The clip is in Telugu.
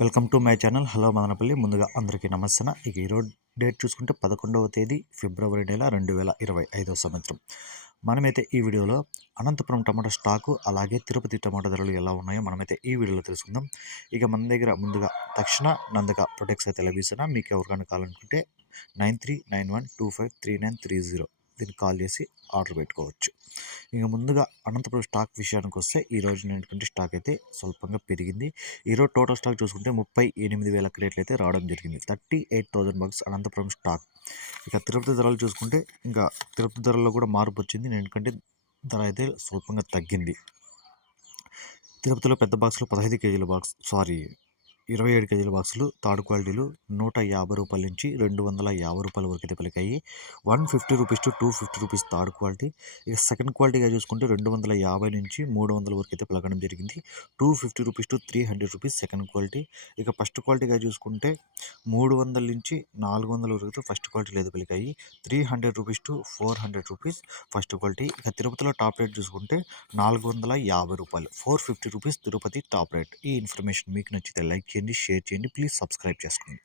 Welcome to my channel. Hello Madanapalle. ముందుగా అందరికీ నమస్తే ఇక ఈరోజు డేట్ చూసుకుంటే పదకొండవ తేదీ ఫిబ్రవరి నెల రెండు వేల ఇరవై ఐదవ సంవత్సరం. మనమైతే ఈ వీడియోలో అనంతపురం టమాటా స్టాకు అలాగే తిరుపతి టమాటా ధరలు ఎలా ఉన్నాయో మనమైతే ఈ వీడియోలో తెలుసుకుందాం. ఇక మన దగ్గర ముందుగా తక్షణ నందక ప్రొటెక్స్ అయితే లభిస్తున్నా. మీకు ఎవరికైనా కావాలనుకుంటే nine three nine one two five three nine three zero. దీనికి కాల్ చేసి ఆర్డర్ పెట్టుకోవచ్చు. ఇక ముందుగా అనంతపురం స్టాక్ విషయానికి వస్తే ఈ రోజు నేటువంటి స్టాక్ అయితే స్వల్పంగా పెరిగింది. ఈరోజు టోటల్ స్టాక్ చూసుకుంటే ముప్పై ఎనిమిది వేల క్రేట్లు అయితే రావడం జరిగింది. Thirty eight thousand bags Anantapur stock. ఇక తిరుపతి ధరలు చూసుకుంటే ఇంకా తిరుపతి ధరల్లో కూడా మార్పు వచ్చింది. ఎందుకంటే ధర అయితే స్వల్పంగా తగ్గింది. తిరుపతిలో పెద్ద బాక్స్లో పదహైదు కేజీల బాక్స్ సారీ ఇరవై ఏడు కేజీల బాక్సులు థర్డ్ క్వాలిటీలు నూట యాభై రూపాయల నుంచి రెండు వందల యాభై రూపాయల వరకు అయితే పలికాయి one fifty rupees to two fifty rupees third quality. ఇక సెకండ్ క్వాలిటీగా చూసుకుంటే రెండు వందల యాభై నుంచి మూడు వందల వరకు అయితే పలకడం జరిగింది. Two fifty rupees to three hundred rupees second quality. ఇక ఫస్ట్ క్వాలిటీగా చూసుకుంటే మూడు వందల నుంచి నాలుగు వందల వరకు ఫస్ట్ క్వాలిటీలో అయితే పలికాయి three hundred rupees to four hundred rupees first quality. ఇక తిరుపతిలో టాప్ రేట్ చూసుకుంటే నాలుగు వందల యాభై రూపాయలు. Four fifty rupees Tirupati top rate. ఈ ఇన్ఫర్మేషన్ మీకు నచ్చితే లైక్ లైక్ చేయండి షేర్ చేయండి ప్లీజ్ సబ్స్క్రైబ్ చేసుకోండి.